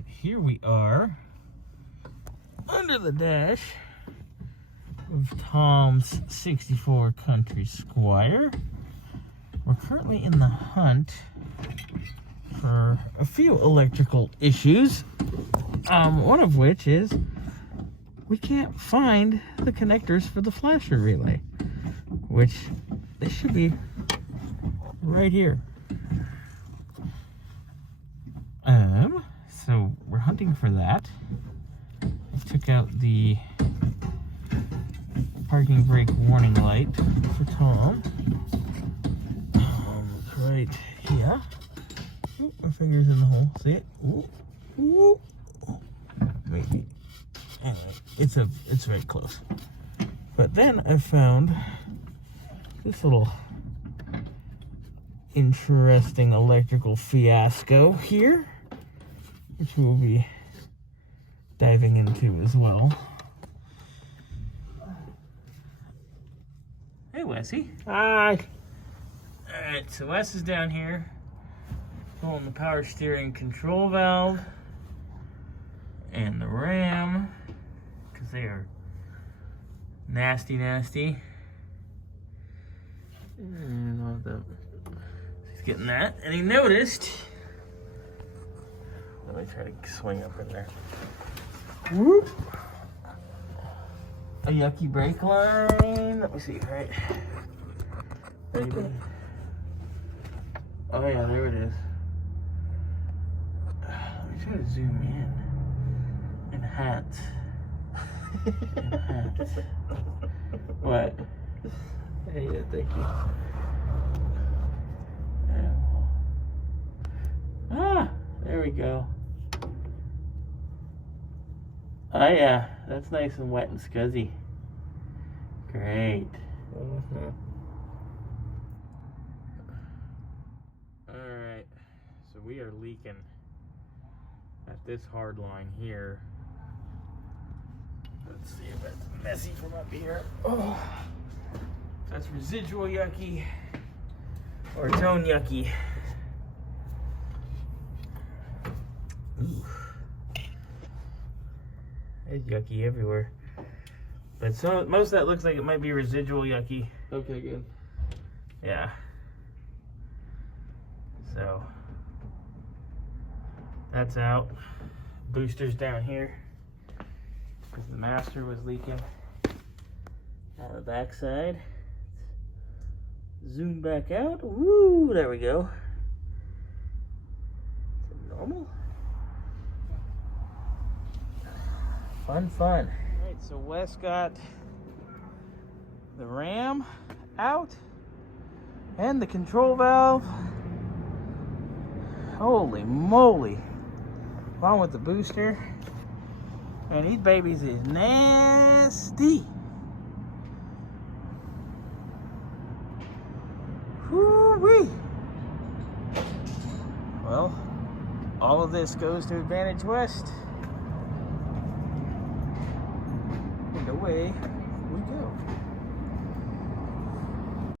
Alright, here we are under the dash of Tom's 64 Country Squire. We're currently in the hunt for a few electrical issues. One of which is we can't find the connectors for the flasher relay, which they should be right here. So we're hunting for that. I took out the parking brake warning light for Tom. Right here. Ooh, my finger's in the hole. See it? Ooh. Ooh. Maybe. Anyway, it's very close. But then I found this little interesting electrical fiasco here, which we'll be diving into as well. Hey, Wessie. Hi. Alright, so Wes is down here pulling the power steering control valve and the ram, because they are nasty. And he's getting that, and he noticed. Let me try to swing up in there. Whoop! A yucky brake line. Let me see, right? Maybe. Oh yeah, there it is. Let me try to zoom in. Enhance. Enhance. What? Hey, thank you. Ah, there we go. Oh yeah, that's nice and wet and scuzzy. Great. Alright, so we are leaking at this hard line here. Let's see if that's messy from up here. Oh, that's residual yucky or its own yucky. Ooh. There's yucky everywhere. But most of that looks like it might be residual yucky. Okay, good. Yeah. So that's out. Booster's down here because the master was leaking on the backside. Zoom back out. Woo! There we go. Is it normal? Fun. Alright, so Wes got the ram out and the control valve. Holy moly. Along with the booster. And these babies is nasty. Whoo-wee. Well, all of this goes to Advantage West. And away we go.